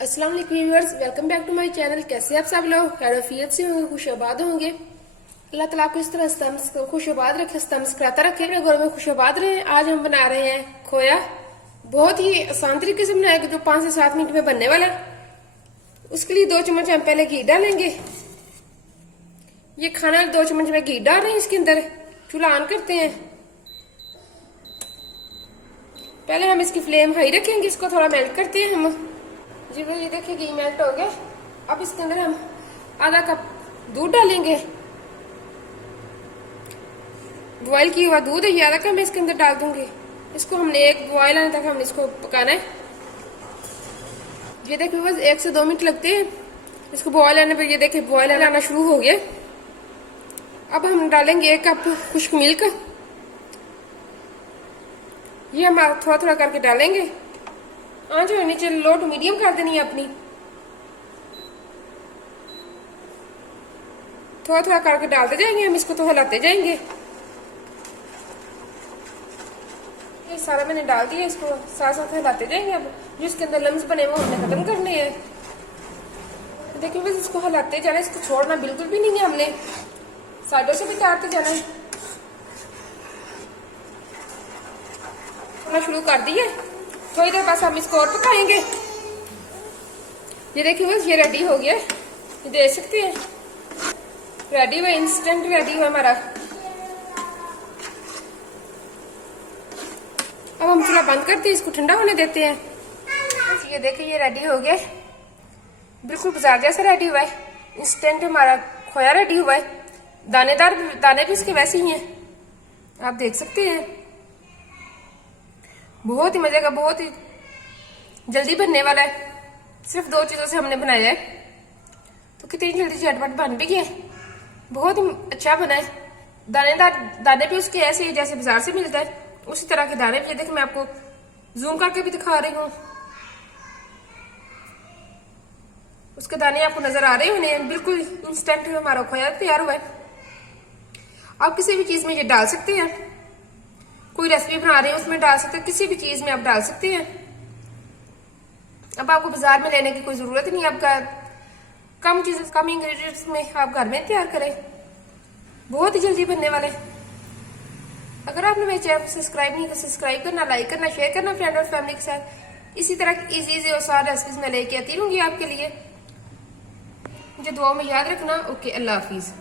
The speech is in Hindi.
अस्सलाम वालेकुम viewers, welcome back to my channel. कैसे आप सब लोग खैरियत से होंगे, खुशआबाद होंगे। अल्लाह ताला आपको इस तरह खुशआबाद रखे, मुस्कुराता रखे, अपने घरों में खुशआबाद रहे। आज हम बना रहे हैं खोया। बहुत ही आसान तरीके से बनाएंगे जो 5 से 7 मिनट में बनने वाला। उसके लिए 2 चम्मच हम पहले घी डालेंगे। ये खाना 2 चम्मच में घी डाल रहे हैं इसके अंदर। चूल्हा ऑन करते हैं। पहले हम इसकी फ्लेम हाई रखेंगे, इसको थोड़ा मेल्ट करते हैं हम। जी भाई, ये देखिए घी मेल्ट हो गया। अब इसके अंदर हम आधा कप दूध डालेंगे। बॉयल किया हुआ दूध है, ये आधा कप मैं इसके अंदर डाल दूंगी। इसको हमने एक बॉयल आने तक हमने इसको पकाना है। ये देखिए बस 1 से 2 मिनट लगते हैं इसको बॉयल आने पर। ये देखिए बॉयल आना शुरू हो गया। अब हम डालेंगे 1 कप खुश्क मिल्क। ये हम थोड़ा थोड़ा करके डालेंगे। आंच नीचे लो टू मीडियम कर देनी है अपनी। थोड़ा थोड़ा करके डालते जाएंगे हम, इसको तो हिलाते जाएंगे। ये सारा मैंने डाल दिया, इसको साथ साथ हिलाते जाएंगे। अब जिसके अंदर लम्स बने वो हमने खत्म करने हैं। देखिए बस इसको हिलाते जाना, इसको छोड़ना बिल्कुल भी नहीं है हमने। साइडों से भी काटते जाना है। थोड़ा शुरू कर दिए, थोड़ी देर बस हम इसको और पकाएंगे। ये देखिए बस ये रेडी हो गया, ये देख सकते हैं रेडी हुआ, इंस्टेंट रेडी हुआ हमारा। अब हम चूल्हा बंद करते हैं, इसको ठंडा होने देते हैं। ये देखिए ये रेडी हो गया, बिल्कुल बाजार जैसा रेडी हुआ है। इंस्टेंट हमारा खोया रेडी हुआ है। दानेदार दाने भी इसके वैसे ही हैं, आप देख सकते हैं। बहुत ही मजे का, बहुत ही जल्दी बनने वाला है। सिर्फ 2 चीजों से हमने बनाया है, तो कितनी जल्दी झटपट बन भी गया। बहुत ही अच्छा बना है। दानेदार दाने भी उसके ऐसे ही जैसे बाजार से मिलता है, उसी तरह के दाने भी। देखिए मैं आपको जूम करके भी दिखा रही हूँ, उसके दाने आपको नजर आ रहे होंगे। बिल्कुल इंस्टेंट हमारा खोया तैयार हुआ है। आप किसी भी चीज में ये डाल सकते हैं। कोई रेसिपी बना रहे हैं उसमें डाल सकते हैं, किसी भी चीज में आप डाल सकते हैं। अब आपको बाजार में लेने की कोई जरूरत नहीं है। आपका कम चीजें, कम इंग्रेडिएंट्स में आप घर में तैयार करें। बहुत ही जल्दी बनने वाले। अगर आपने मेरे चैनल को सब्सक्राइब नहीं किया, सब्सक्राइब करना, लाइक करना, शेयर करना फ्रेंड और फैमिली के साथ। इसी तरह इजी और सारी रेसिपीज मैं लेके आती रहूंगी आपके लिए। मुझे दुआ में याद रखना। ओके, अल्लाह हाफिज।